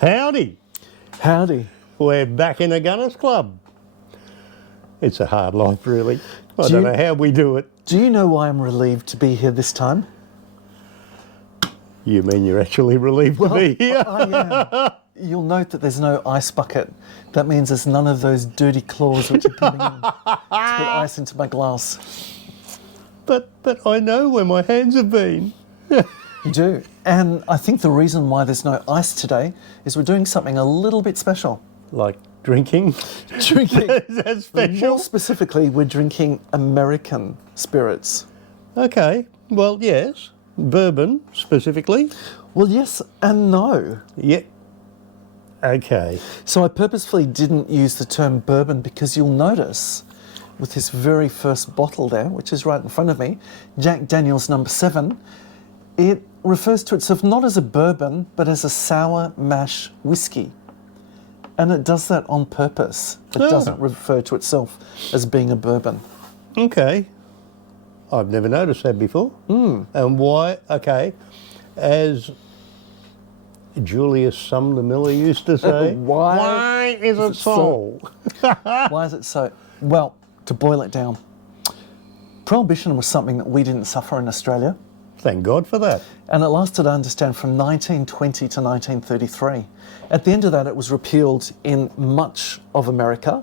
Howdy. Howdy. We're back in a Gunners Club. It's a hard life, really. I don't know how we do it. Do you know why I'm relieved to be here this time? You mean you're actually relieved to be here? I am. You'll note that there's no ice bucket. That means there's none of those dirty claws which are coming in to put ice into my glass. But I know where my hands have been. You do. And I think the reason why there's no ice today is we're doing something a little bit special. Like drinking? Drinking. Is that special? More specifically, we're drinking American spirits. Okay. Well, yes. Bourbon, specifically. Well, yes and no. Yeah. Okay. So I purposefully didn't use the term bourbon because you'll notice with this very first bottle there, which is right in front of me, Jack Daniel's number 7, it refers to itself not as a bourbon, but as a sour mash whiskey. And it does that on purpose. It doesn't refer to itself as being a bourbon. Okay. I've never noticed that before. And why? Okay. As Julius Sumner Miller used to say, why is it so? Why is it so? Well, to boil it down, Prohibition was something that we didn't suffer in Australia. Thank God for that. And it lasted, I understand, from 1920 to 1933. At the end of that, it was repealed in much of America,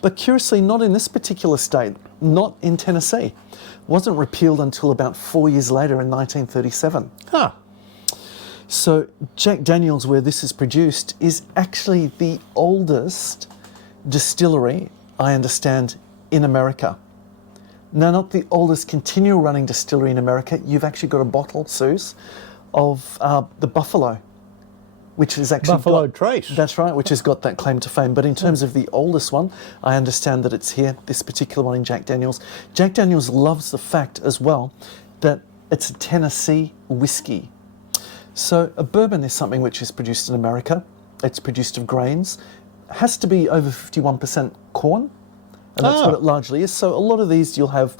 but curiously not in this particular state, not in Tennessee. It wasn't repealed until about 4 years later in 1937. Huh. So Jack Daniel's, where this is produced, is actually the oldest distillery, I understand, in America. Now, not the oldest continual running distillery in America. You've actually got a bottle, Suze, of the Buffalo, which is actually Buffalo Trace. That's right, which has got that claim to fame. But in terms of the oldest one, I understand that it's here, this particular one in Jack Daniel's. Jack Daniel's loves the fact as well that it's a Tennessee whiskey. So a bourbon is something which is produced in America. It's produced of grains. It has to be over 51% corn. And that's what it largely is. So a lot of these you'll have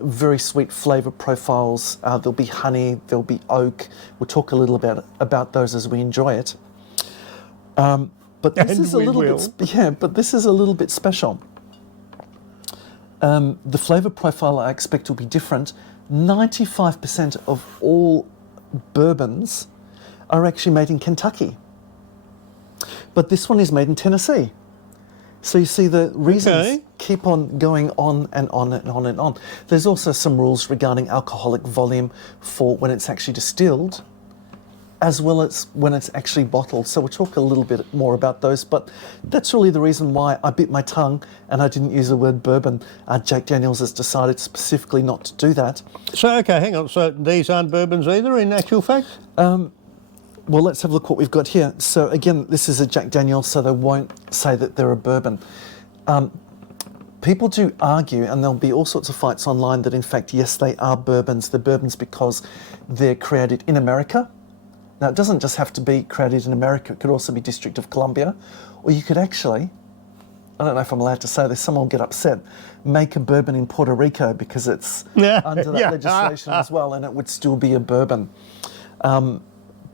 very sweet flavour profiles. There'll be honey, there'll be oak. We'll talk a little about those as we enjoy it. But this is a little bit, but this is a little bit special. The flavour profile I expect will be different. 95% of all bourbons are actually made in Kentucky, but this one is made in Tennessee. So you see the reasons keep on going on and on and on and on. There's also some rules regarding alcoholic volume for when it's actually distilled, as well as when it's actually bottled. So we'll talk a little bit more about those, but that's really the reason why I bit my tongue and I didn't use the word bourbon. Jack Daniel's has decided specifically not to do that. So, okay, hang on. So these aren't bourbons either, in actual fact? Well, let's have a look what we've got here. So again, this is a Jack Daniel's, so they won't say that they're a bourbon. People do argue, and there'll be all sorts of fights online, that in fact, yes, they are bourbons. They're bourbons because they're created in America. Now, it doesn't just have to be created in America. It could also be District of Columbia. Or you could actually, I don't know if I'm allowed to say this, someone will get upset, make a bourbon in Puerto Rico because it's under that legislation as well, and it would still be a bourbon.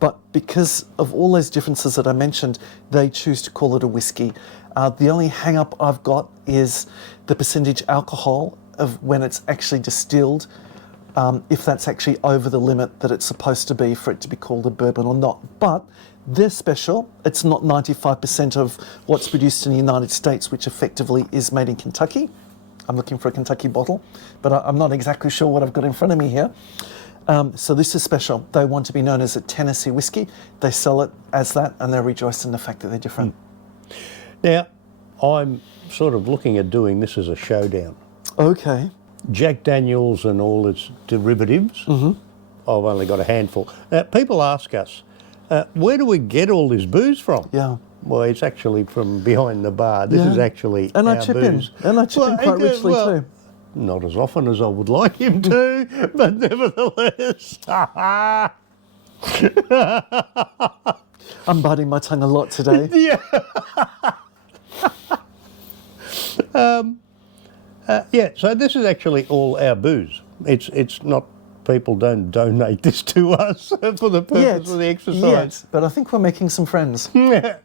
But because of all those differences that I mentioned, they choose to call it a whiskey. The only hang-up I've got is the percentage alcohol of when it's actually distilled, if that's actually over the limit that it's supposed to be for it to be called a bourbon or not. But they're special. It's not 95% of what's produced in the United States, which effectively is made in Kentucky. I'm looking for a Kentucky bottle, but I'm not exactly sure what I've got in front of me here. So this is special. They want to be known as a Tennessee whiskey. They sell it as that, and they rejoice in the fact that they're different. Now, I'm sort of looking at doing this as a showdown. Okay. Jack Daniel's and all its derivatives. I've only got a handful. Now, people ask us, where do we get all this booze from? Yeah. Well, it's actually from behind the bar. This is actually our booze. And I chip in quite richly too. Not as often as I would like him to, but nevertheless. I'm biting my tongue a lot today. Yeah. Yeah, so this is actually all our booze. It's not people don't donate this to us for the purpose of the exercise. Yet, but I think we're making some friends. I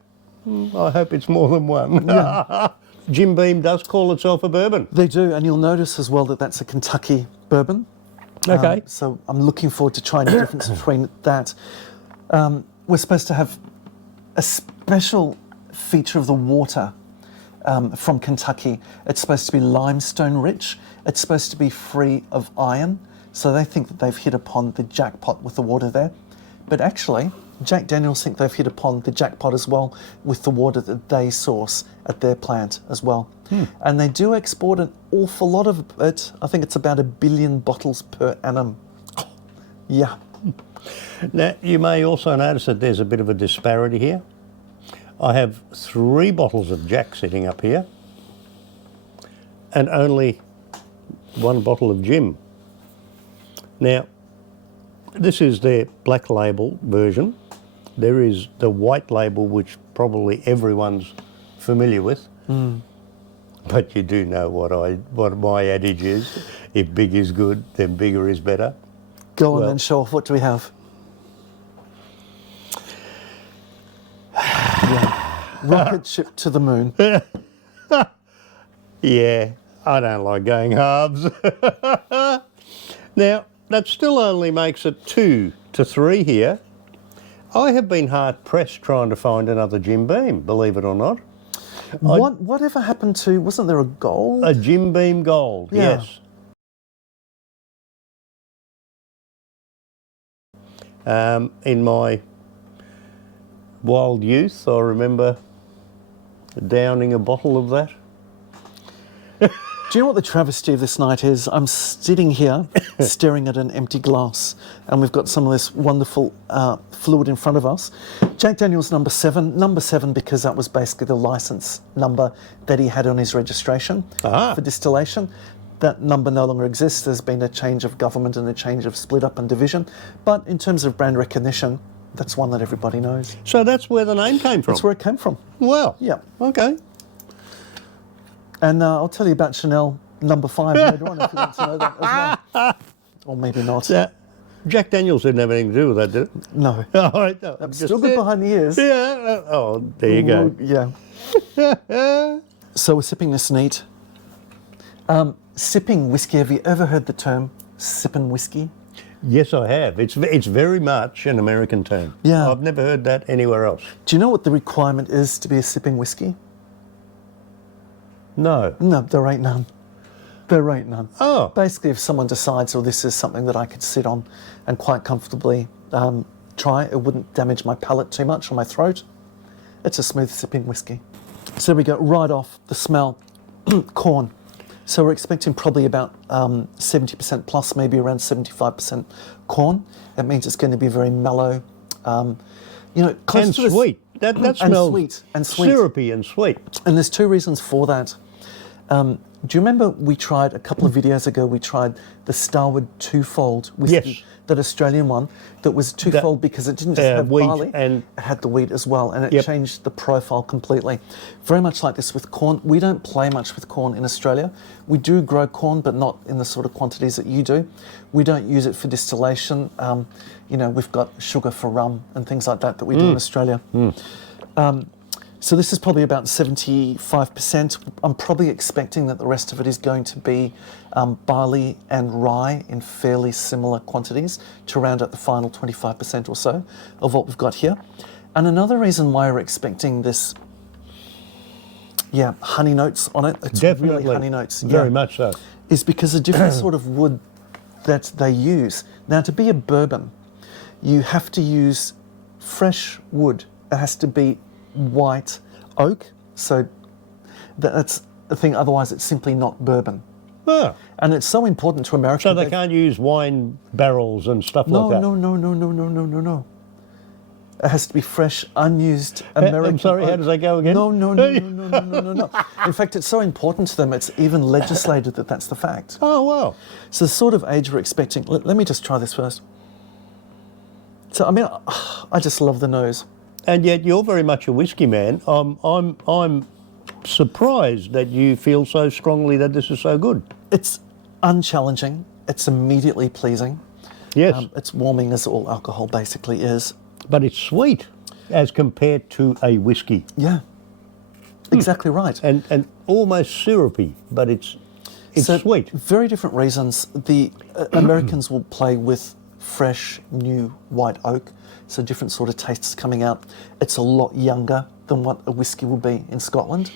hope it's more than one. Yeah. Jim Beam does call itself a bourbon. They do, and you'll notice as well that that's a Kentucky bourbon. Okay. So I'm looking forward to trying the difference between that. We're supposed to have a special feature of the water from Kentucky. It's supposed to be limestone rich. It's supposed to be free of iron. So they think that they've hit upon the jackpot with the water there. But actually, Jack Daniels think they've hit upon the jackpot as well with the water that they source at their plant as well. And they do export an awful lot of it. I think it's about 1 billion bottles per annum. Yeah. Now, you may also notice that there's a bit of a disparity here. I have 3 bottles of Jack sitting up here and only 1 bottle of Jim. Now, this is their black label version. There is the white label, which probably everyone's familiar with. But you do know what my adage is. If big is good, then bigger is better. Go on then, show off. What do we have? Rocket ship to the moon. Yeah, I don't like going halves. Now, that still only makes it 2 to 3 here. I have been hard pressed trying to find another Jim Beam, believe it or not. Whatever happened to, wasn't there a gold? A Jim Beam Gold, Yeah. yes. In my wild youth, I remember downing a bottle of that. Do you know what the travesty of this night is? I'm sitting here staring at an empty glass, and we've got some of this wonderful fluid in front of us. Jack Daniels number 7 because that was basically the license number that he had on his registration for distillation. That number no longer exists. There's been a change of government and a change of split up and division. But in terms of brand recognition, that's one that everybody knows. So that's where the name came from? That's where it came from. Wow. Yeah. Okay. And I'll tell you about Chanel number 5 later on if you want to know that as well. Or maybe not. Jack Daniels didn't have anything to do with that, did it? No. All right. No, I'm still good behind the ears. Yeah. Oh, there you go. Yeah. So we're sipping this neat. Sipping whiskey. Have you ever heard the term sipping whiskey? Yes, I have. It's very much an American term. Yeah. I've never heard that anywhere else. Do you know what the requirement is to be a sipping whiskey? No. No, there ain't none. There ain't none. Oh. Basically, if someone decides, this is something that I could sit on and quite comfortably try, it wouldn't damage my palate too much or my throat. It's a smooth sipping whiskey. So we go right off the smell, corn. So we're expecting probably about 70% plus, maybe around 75% corn. That means it's going to be very mellow. Close And to sweet. That smells and sweet. syrupy and sweet. And there's 2 reasons for that. Do you remember we tried, a couple of videos ago, we tried the Starward Twofold whiskey, Yes. that Australian one, that was twofold because it didn't just have wheat barley, and it had the wheat as well, and it Yep. changed the profile completely. Very much like this with corn. We don't play much with corn in Australia. We do grow corn, but not in the sort of quantities that you do. We don't use it for distillation. We've got sugar for rum and things like that we do in Australia. So this is probably about 75%. I'm probably expecting that the rest of it is going to be barley and rye in fairly similar quantities to round out the final 25% or so of what we've got here. And another reason why we're expecting this, honey notes on it. It's definitely really honey notes. Very much so. Is because of different sort of wood that they use. Now, to be a bourbon, you have to use fresh wood. It has to be white oak, so that's the thing, otherwise it's simply not bourbon. Ah, And it's so important to America. so they can't use wine barrels and stuff like that? No. It has to be fresh, unused American I'm sorry, oak. how does that go again? No. In fact, it's so important to them, it's even legislated that that's the fact. Oh, wow. So the sort of age we're expecting, let me just try this first. So, I just love the nose. And yet you're very much a whiskey man. I'm surprised that you feel so strongly that this is so good. It's unchallenging. It's immediately pleasing. Yes. It's warming, as all alcohol basically is. But it's sweet as compared to a whiskey. Yeah, exactly right. And almost syrupy, but it's So, sweet. very different reasons. The Americans will play with fresh, new white oak, so different sort of tastes coming out. It's a lot younger than what a whiskey will be in Scotland.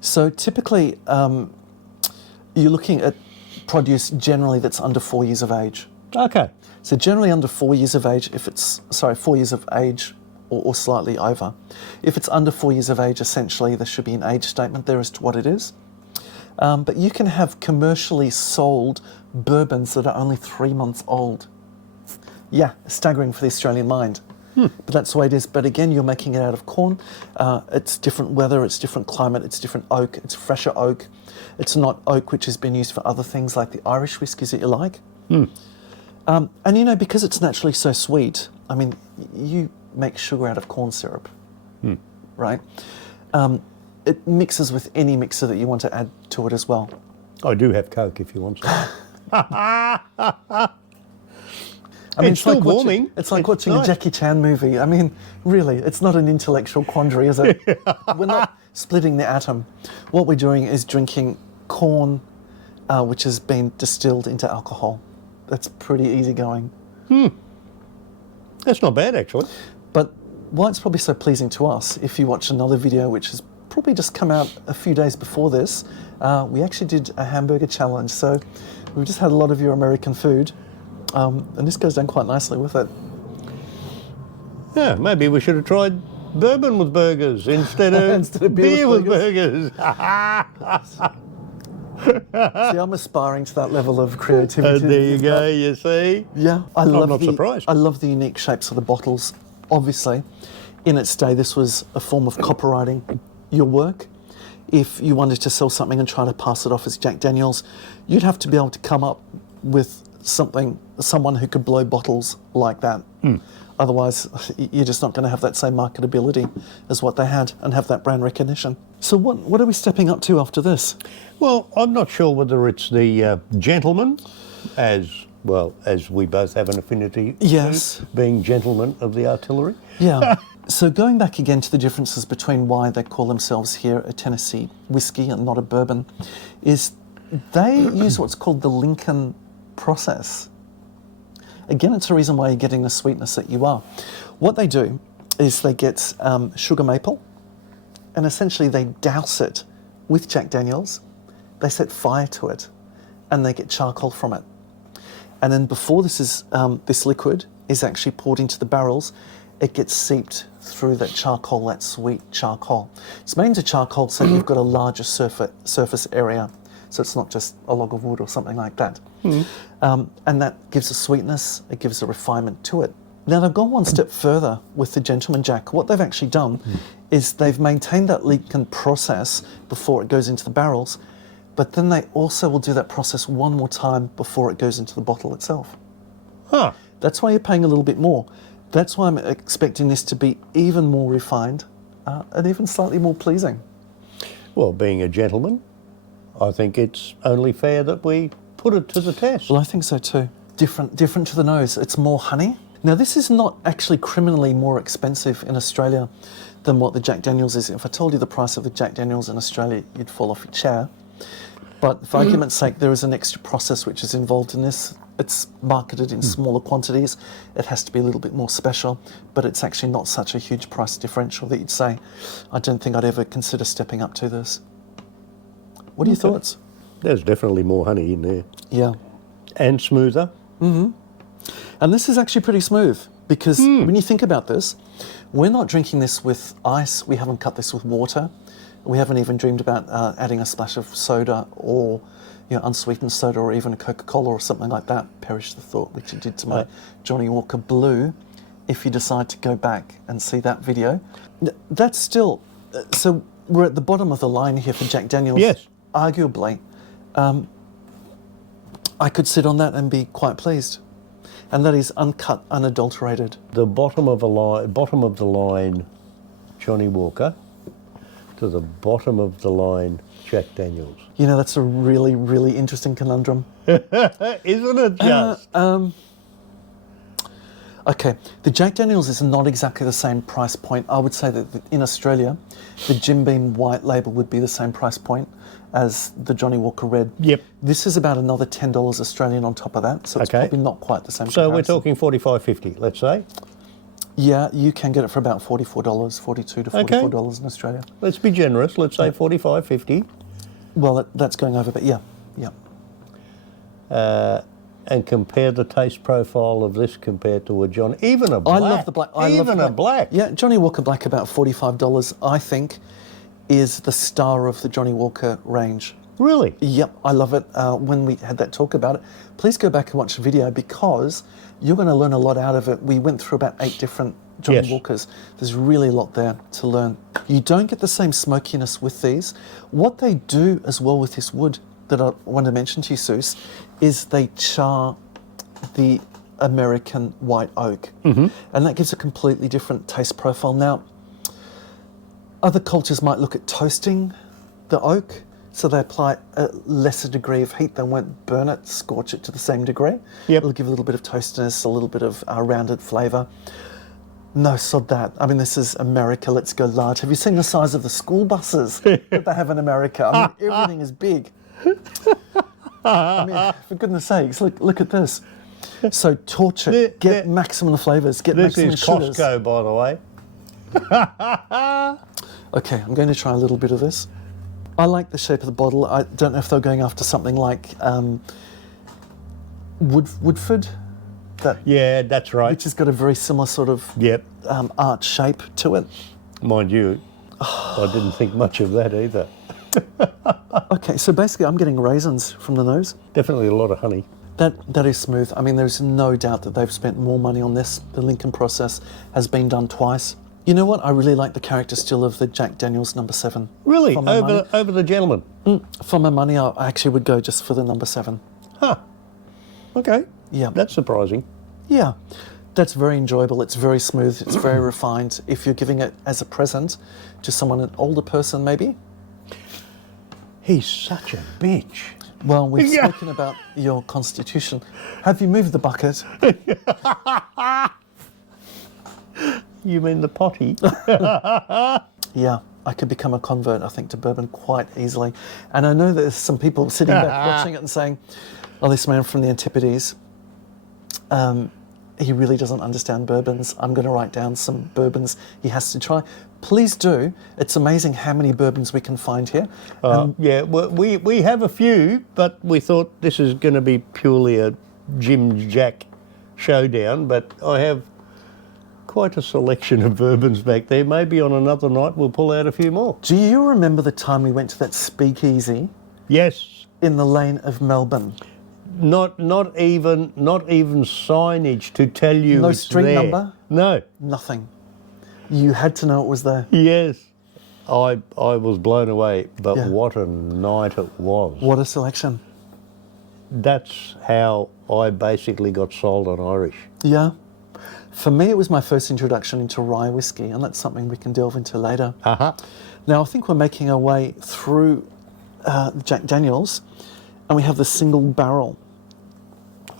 So typically, you're looking at produce generally that's under 4 years of age. Okay. So generally under 4 years of age, 4 years of age or slightly over. If it's under 4 years of age, essentially there should be an age statement there as to what it is. But you can have commercially sold bourbons that are only 3 months old. Yeah, staggering for the Australian mind. But that's the way it is. But again, you're making it out of corn. It's different weather, it's different climate, it's different oak, it's fresher oak. It's not oak which has been used for other things like the Irish whiskies that you like. And you know, because it's naturally so sweet, I mean, you make sugar out of corn syrup, right? It mixes with any mixer that you want to add to it as well. I do have Coke if you want some. I mean, It's still warming. It's like It's watching a nice. Jackie Chan movie. I mean, really, it's not an intellectual quandary, is it? We're not splitting the atom. What we're doing is drinking corn, which has been distilled into alcohol. That's pretty easy going. That's not bad, actually. But why it's probably so pleasing to us, if you watch another video which has probably just come out a few days before this, we actually did a hamburger challenge. So we've just had a lot of your American food, and this goes down quite nicely with it. Yeah, maybe we should have tried bourbon with burgers instead of, Instead of beer beer with with burgers. See, I'm aspiring to that level of creativity. There you go, you see. Yeah, I love not surprised. I love the unique shapes of the bottles. Obviously, in its day, this was a form of copywriting your work. If you wanted to sell something and try to pass it off as Jack Daniels, you'd have to be able to come up with someone who could blow bottles like that. Otherwise, you're just not going to have that same marketability as what they had and have that brand recognition. So what are we stepping up to after this? Well, I'm not sure whether it's the gentleman, as well as we both have an affinity Yes. to being gentlemen of the artillery. Yeah. So going back again to the differences between why they call themselves here a Tennessee whiskey and not a bourbon, is they use what's called the Lincoln process. Again, it's the reason why you're getting the sweetness that you are. What they do is they get sugar maple, and essentially they douse it with Jack Daniels. They set fire to it, and they get charcoal from it. And then before this liquid is actually poured into the barrels, it gets seeped through that charcoal, that sweet charcoal. It's made into charcoal so you've got a larger surface area, so it's not just a log of wood or something like that. And that gives a sweetness, it gives a refinement to it. Now they've gone one step further with the Gentleman Jack. What they've actually done is they've maintained that Lincoln process before it goes into the barrels, but then they also will do that process one more time before it goes into the bottle itself. Huh. That's why you're paying a little bit more. That's why I'm expecting this to be even more refined and even slightly more pleasing. Well, being a gentleman, I think it's only fair that we put it to the test. Well, I think so too. Different to the nose. It's more honey. Now, this is not actually criminally more expensive in Australia than what the Jack Daniels is. If I told you the price of the Jack Daniels in Australia, you'd fall off your chair. But for argument's sake, there is an extra process which is involved in this. It's marketed in smaller quantities. It has to be a little bit more special, but it's actually not such a huge price differential that you'd say, I don't think I'd ever consider stepping up to this. What are your thoughts? There's definitely more honey in there. Yeah. And smoother. And this is actually pretty smooth because when you think about this, we're not drinking this with ice. We haven't cut this with water. We haven't even dreamed about adding a splash of soda or unsweetened soda or even a Coca-Cola or something like that. Perish the thought, which you did to my Johnny Walker Blue. If you decide to go back and see that video, that's still, so we're at the bottom of the line here for Jack Daniels. Yes. Arguably, I could sit on that and be quite pleased. And that is uncut, unadulterated. The bottom of the line Johnny Walker to the bottom of the line Jack Daniels. You know, that's a really, really interesting conundrum. Isn't it just? Okay, the Jack Daniels is not exactly the same price point. I would say that in Australia, the Jim Beam white label would be the same price point as the Johnnie Walker Red. Yep. This is about another $10 Australian on top of that, so it's Okay. probably not quite the same So we're comparison. talking $45.50, let's say. Yeah, you can get it for about $44, $42 to $44 in Australia. Let's be generous. Let's say $45.50. Well, that's going over, but yeah. And compare the taste profile of this compared to a John. Even a black. I love the black. Even a black. Yeah, Johnnie Walker Black, about $45, I think, is the star of the Johnnie Walker range. Really? Yep, I love it. When we had that talk about it, please go back and watch the video because you're going to learn a lot out of it. We went through about 8 different Johnnie Yes. Walkers. There's really a lot there to learn. You don't get the same smokiness with these. What they do as well with this wood that I want to mention to you, Seuss, is they char the American white oak. And that gives a completely different taste profile. Now, other cultures might look at toasting the oak, so they apply a lesser degree of heat. They won't burn it, scorch it to the same degree. Yep. It'll give a little bit of toastiness, a little bit of rounded flavour. No, sod that. I mean, this is America. Let's go large. Have you seen the size of the school buses that they have in America? I mean, everything is big. I mean, for goodness sakes, look at this. So torch it, get maximum flavours, get This maximum is sugars. Costco, by the way. Okay, I'm going to try a little bit of this. I like the shape of the bottle. I don't know if they're going after something like Woodford, Yeah, that's right. which has got a very similar sort of Yep. art shape to it. Mind you, I didn't think much of that either. Okay, so basically I'm getting raisins from the nose. Definitely a lot of honey. That is smooth. I mean, there's no doubt that they've spent more money on this. The Lincoln process has been done twice. You know what? I really like the character still of the Jack Daniels number 7. Really? For my money. Over the gentleman? For my money, I actually would go just for the number 7. Huh. Okay. Yeah. That's surprising. Yeah, that's very enjoyable. It's very smooth. It's very refined. If you're giving it as a present to someone, an older person maybe. He's such a bitch. Well, we've Yeah. spoken about your constitution. Have you moved the bucket? You mean the potty? Yeah, I could become a convert, I think, to bourbon quite easily. And I know that there's some people sitting back watching it and saying, oh, this man from the Antipodes, he really doesn't understand bourbons. I'm going to write down some bourbons he has to try. Please do. It's amazing how many bourbons we can find here. Yeah, well, we have a few, but we thought this is going to be purely a Jim Jack showdown, but I have quite a selection of bourbons back there. Maybe on another night we'll pull out a few more. Do you remember the time we went to that speakeasy Yes. in the lane of Melbourne? Not even signage to tell you No it's street there. number? No. Nothing. You had to know it was there. Yes. I was blown away, but Yeah. what a night it was. What a selection. That's how I basically got sold on Irish. Yeah. For me, it was my first introduction into rye whiskey, and that's something we can delve into later. Uh-huh. Now, I think we're making our way through Jack Daniels, and we have the single barrel.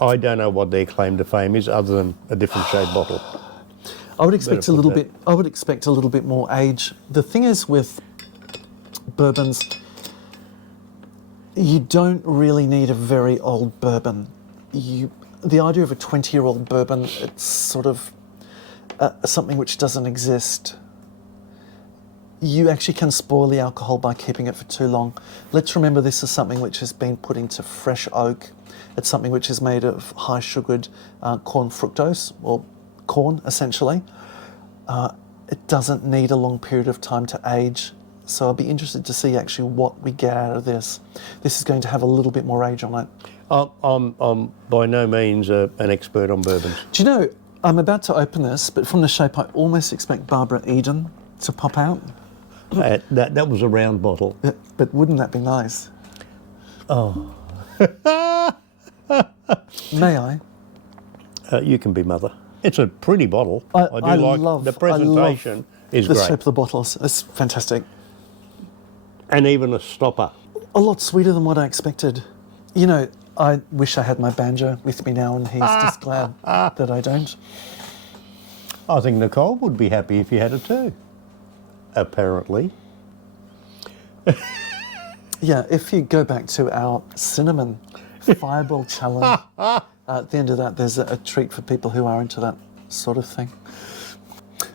I don't know what their claim to fame is other than a different shaped bottle. I would expect Better a little put bit. I would expect a little bit more age. The thing is with bourbons, you don't really need a very old bourbon. The idea of a 20-year-old bourbon, it's sort of something which doesn't exist. You actually can spoil the alcohol by keeping it for too long. Let's remember this is something which has been put into fresh oak. It's something which is made of high-sugared corn fructose, or corn, essentially. It doesn't need a long period of time to age. So I'll be interested to see actually what we get out of this. This is going to have a little bit more age on it. I'm by no means an expert on bourbons. Do you know, I'm about to open this, but from the shape I almost expect Barbara Eden to pop out. That was a round bottle. Yeah, but wouldn't that be nice? Oh. May I? You can be mother. It's a pretty bottle. I do like love the presentation is the great. shape of the bottles. It's fantastic. And even a stopper. A lot sweeter than what I expected. You know, I wish I had my banjo with me now, and he's just glad that I don't. I think Nicole would be happy if you had it too. Apparently. Yeah, if you go back to our cinnamon fireball challenge, at the end of that, there's a treat for people who are into that sort of thing.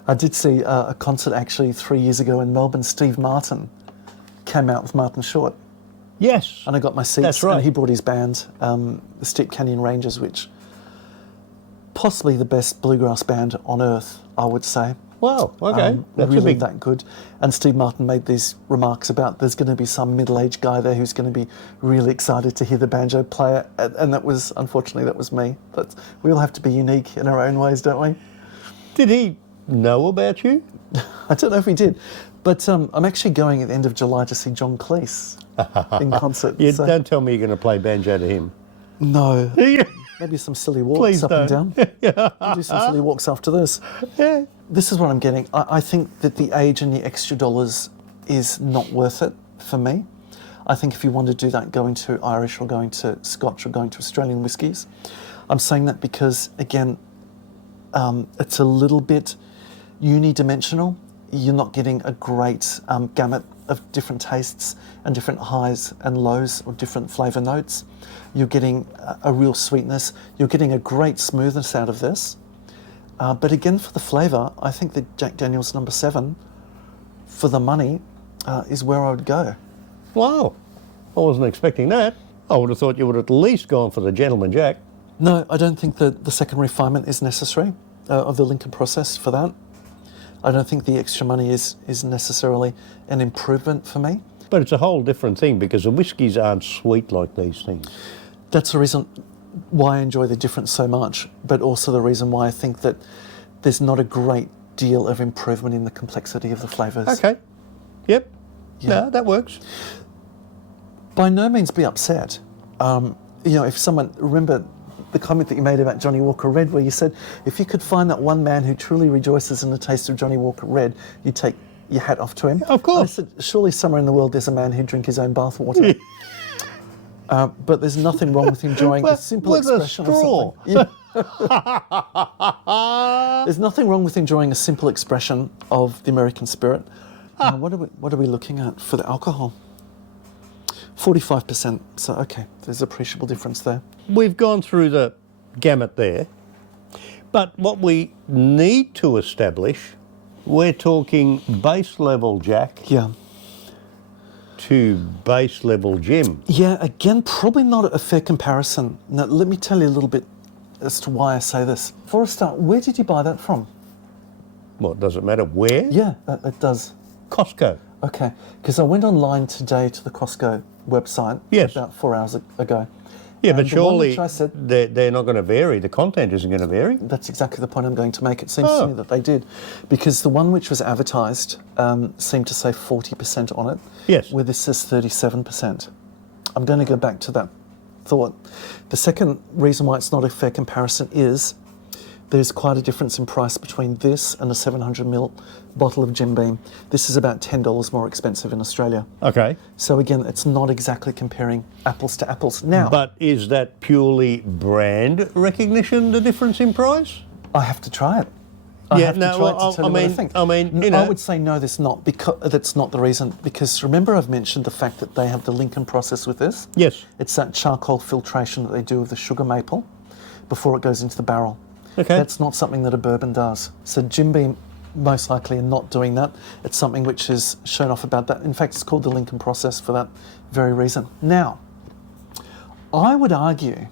I did see a concert actually 3 years ago in Melbourne. Steve Martin came out with Martin Short. Yes. And I got my seats. That's right. And he brought his band, the Steep Canyon Rangers, which possibly the best bluegrass band on earth, I would say. Wow, okay. That's really a big... that good. And Steve Martin made these remarks about there's going to be some middle-aged guy there who's going to be really excited to hear the banjo player. And that was, unfortunately, that was me. But we all have to be unique in our own ways, don't we? Did he know about you? I don't know if he did. But I'm actually going at the end of July to see John Cleese in concert. You so- don't tell me you're going to play banjo to him. No. Maybe some silly walks Please up and don't. down. I'll do some silly walks after this. Yeah. This is what I'm getting. I think that the age and the extra dollars is not worth it for me. I think if you want to do that, go into Irish or going to Scotch or going to Australian whiskies. I'm saying that because, again, it's a little bit unidimensional. You're not getting a great gamut of different tastes and different highs and lows or different flavour notes. You're getting a real sweetness. You're getting a great smoothness out of this. But again, for the flavour, I think that Jack Daniel's number 7, for the money, is where I would go. Wow. I wasn't expecting that. I would have thought you would have at least gone for the Gentleman Jack. No, I don't think that the second refinement is necessary of the Lincoln process for that. I don't think the extra money is necessarily an improvement for me. But it's a whole different thing because the whiskies aren't sweet like these things. That's the reason why I enjoy the difference so much, but also the reason why I think that there's not a great deal of improvement in the complexity of the flavours. Okay. Yep. Yeah. No, that works. By no means be upset. If someone, remember the comment that you made about Johnny Walker Red, where you said, if you could find that one man who truly rejoices in the taste of Johnny Walker Red, you'd take your hat off to him. Of course. And I said, surely somewhere in the world there's a man who'd drink his own bathwater. But there's nothing wrong with enjoying a simple with a expression straw. of something. Yeah. There's nothing wrong with enjoying a simple expression of the American spirit. What are we looking at for the alcohol? 45%. So okay, there's appreciable difference there. We've gone through the gamut there. But what we need to establish, we're talking base level Jack Yeah. to base level Jim. Yeah, again, probably not a fair comparison. Now, let me tell you a little bit as to why I say this. For a start, where did you buy that from? Well, does it matter where? Yeah, it does. Costco. Okay, because I went online today to the Costco website Yes. about 4 hours ago. Yeah, And but the one surely which I said, they're not going to vary. The content isn't going to vary. that's exactly the point I'm going to make. It seems to me that they did. Because the one which was advertised seemed to say 40% on it. Yes. Where this says 37%. I'm going to go back to that thought. The second reason why it's not a fair comparison is there's quite a difference in price between this and a 700ml bottle of Jim Beam. This is about $10 more expensive in Australia. Okay. So again, it's not exactly comparing apples to apples. Now, But is that purely brand recognition, the difference in price? I have to try it. I have to try it to tell you what I think. I mean, you know. I would say no, that's not, because that's not the reason. Because remember, I've mentioned the fact that they have the Lincoln process with this. Yes. It's that charcoal filtration that they do of the sugar maple before it goes into the barrel. Okay. That's not something that a bourbon does. So Jim Beam most likely are not doing that. It's something which is shown off about that. In fact, it's called the Lincoln process for that very reason. Now, I would argue.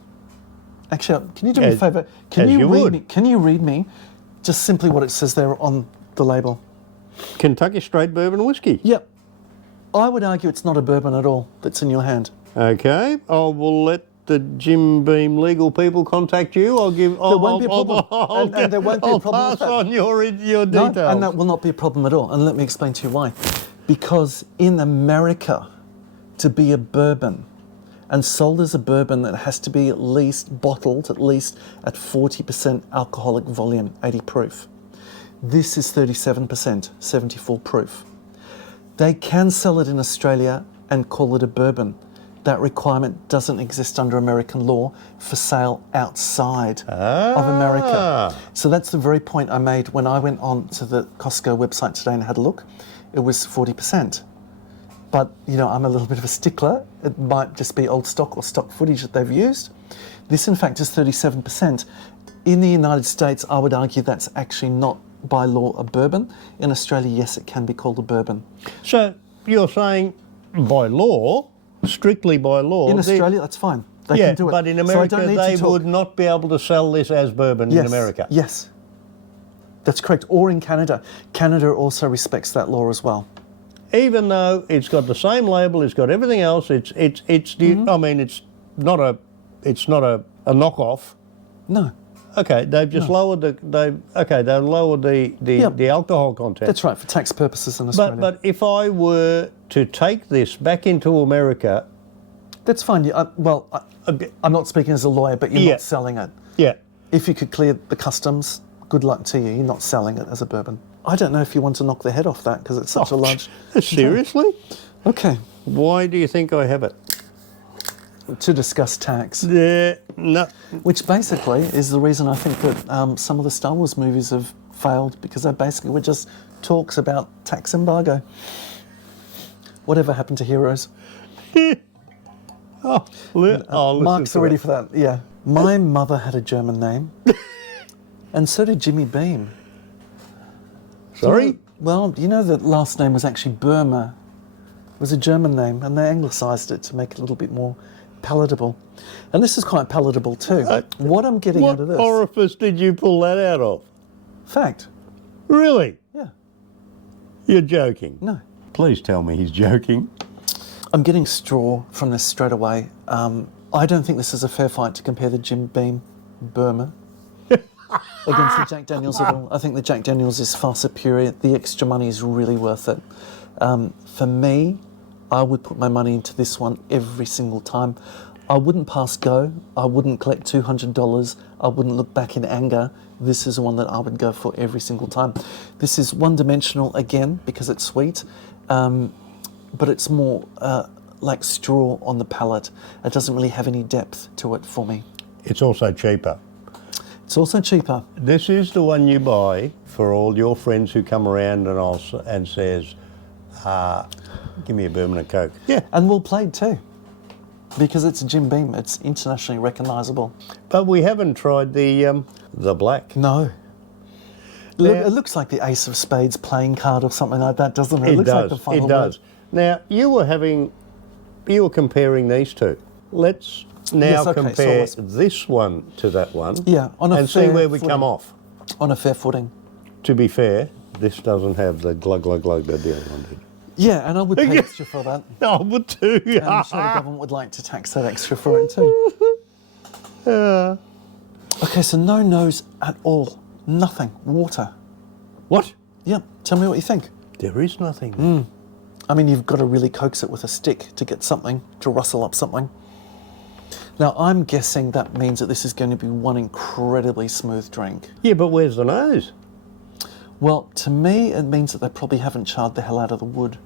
Actually, can you do me a favour? Can you read me just simply what it says there on the label? Kentucky straight bourbon whiskey. Yep. I would argue it's not a bourbon at all that's in your hand. Okay. I will let the Jim Beam legal people contact you. I'll give. There won't be a problem. And there won't be a problem with pass that. on your details. No, and that will not be a problem at all. And let me explain to you why. Because in America, to be a bourbon and sold as a bourbon, that has to be bottled at least at 40% alcoholic volume, 80 proof. This is 37%, 74 proof. They can sell it in Australia and call it a bourbon. that requirement doesn't exist under American law for sale outside of America. So that's the very point I made when I went on to the Costco website today and had a look. It was 40%. But, you know, I'm a little bit of a stickler. It might just be old stock or stock footage that they've used. This, in fact, is 37%. In the United States, I would argue that's actually not by law a bourbon. In Australia, yes, it can be called a bourbon. So you're saying by law, strictly by law... In Australia, that's fine. They can do it. But in America, they would not be able to sell this as bourbon in America. Yes, that's correct. Or in Canada. Canada also respects that law as well. Even though it's got the same label, it's got everything else. I mean, it's not a knockoff. No. Okay, they've just lowered the alcohol content. That's right, for tax purposes in Australia. But if I were to take this back into America, that's fine. I'm not speaking as a lawyer, but you're not selling it. Yeah. If you could clear the customs, good luck to you. You're not selling it as a bourbon. I don't know if you want to knock the head off that because it's such a large... Seriously? Okay. Why do you think I have it? To discuss tax. Yeah, no. Which basically is the reason I think that some of the Star Wars movies have failed, because they basically were just talks about tax embargo. Whatever happened to Heroes? Mark's ready for that, yeah. My mother had a German name, and so did Jimmy Beam. Sorry? You know that last name was actually Burma. It was a German name, and they anglicised it to make it a little bit more palatable. And this is quite palatable too. What I'm getting out of this... What orifice did you pull that out of? Fact. Really? Yeah. You're joking? No. Please tell me he's joking. I'm getting straw from this straight away. I don't think this is a fair fight to compare the Jim Beam Burma against the Jack Daniels at all. I think the Jack Daniels is far superior. The extra money is really worth it. For me, I would put my money into this one every single time. I wouldn't pass go. I wouldn't collect $200. I wouldn't look back in anger. This is the one that I would go for every single time. This is one-dimensional again because it's sweet, but it's more like straw on the palate. It doesn't really have any depth to it for me. It's also cheaper. It's also cheaper. This is the one you buy for all your friends who come around and says, give me a bourbon and Coke. Yeah. And well played too, because it's a Jim Beam. It's internationally recognisable. But we haven't tried the black. No. It looks like the Ace of Spades playing card or something like that, doesn't it? It looks like the final word. Now, you were comparing these two. Let's now compare this one to that one. Yeah, and see where we come off. On a fair footing. To be fair, this doesn't have the glug glug glug that the other one did. Yeah, and I would pay extra for that. I would too. And I'm sure the government would like to tax that extra for it too. Okay, so no nose at all. Nothing. Water. What? Yeah, tell me what you think. There is nothing. I mean, you've got to really coax it with a stick to get something, to rustle up something. Now, I'm guessing that means that this is going to be one incredibly smooth drink. Yeah, but where's the nose? Well, to me, it means that they probably haven't charred the hell out of the wood.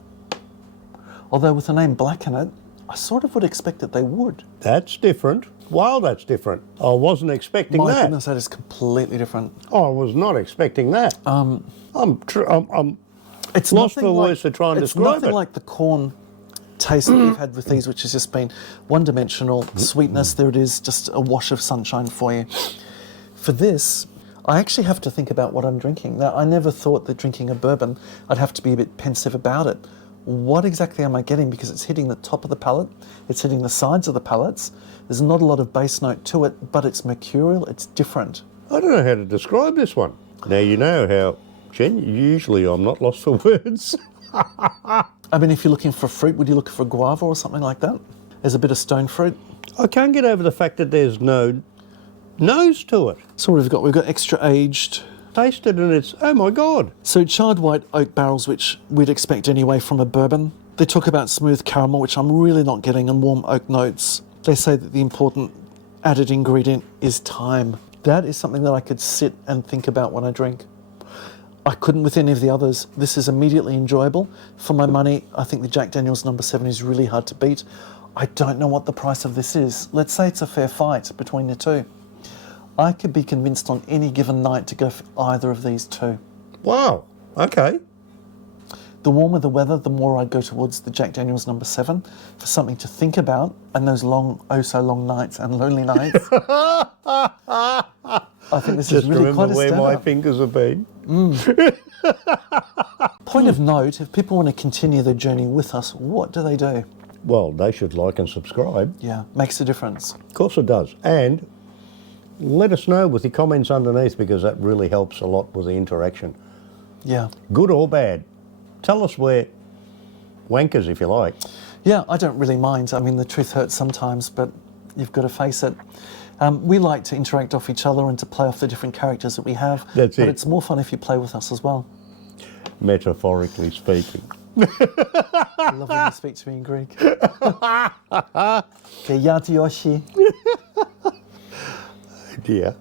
Although with the name Black in it, I sort of would expect that they would. That's different. Wow, that's different. I wasn't expecting that. My goodness, that is completely different. I was not expecting that. I'm it's lost for words to try and describe it. It's nothing like the corn taste that we've had with these, which has just been one-dimensional sweetness. There it is, just a wash of sunshine for you. For this, I actually have to think about what I'm drinking. Now, I never thought that drinking a bourbon, I'd have to be a bit pensive about it. What exactly am I getting? Because it's hitting the top of the palate, it's hitting the sides of the palates. There's not a lot of base note to it, but it's mercurial, it's different. I don't know how to describe this one. Now, you know how usually I'm not lost for words. I mean, if you're looking for fruit, would you look for guava or something like that? There's a bit of stone fruit. I can't get over the fact that there's no nose to it. So what have we got? We've got extra aged. Taste it and it's, oh my God. So charred white oak barrels, which we'd expect anyway from a bourbon. They talk about smooth caramel, which I'm really not getting, and warm oak notes. They say that the important added ingredient is time. That is something that I could sit and think about when I drink. I couldn't with any of the others. This is immediately enjoyable. For my money, I think the Jack Daniel's No. 7 is really hard to beat. I don't know what the price of this is. Let's say it's a fair fight between the two. I could be convinced on any given night to go for either of these two. Wow. Okay. The warmer the weather, the more I go towards the Jack Daniel's number 7 for something to think about and those long, oh so long nights and lonely nights. I think this Just is really quite remember a where my stand-up. fingers have been. Point of note, if people want to continue their journey with us, what do they do? Well, they should like and subscribe. Yeah, makes a difference. Of course it does. And let us know with your comments underneath, because that really helps a lot with the interaction. Yeah. Good or bad. Tell us we're wankers if you like. Yeah, I don't really mind. I mean, the truth hurts sometimes, but you've got to face it. We like to interact off each other and to play off the different characters that we have. That's but it. it's more fun if you play with us as well. Metaphorically speaking. I love when you speak to me in Greek. Ke yati yoshi. Dear.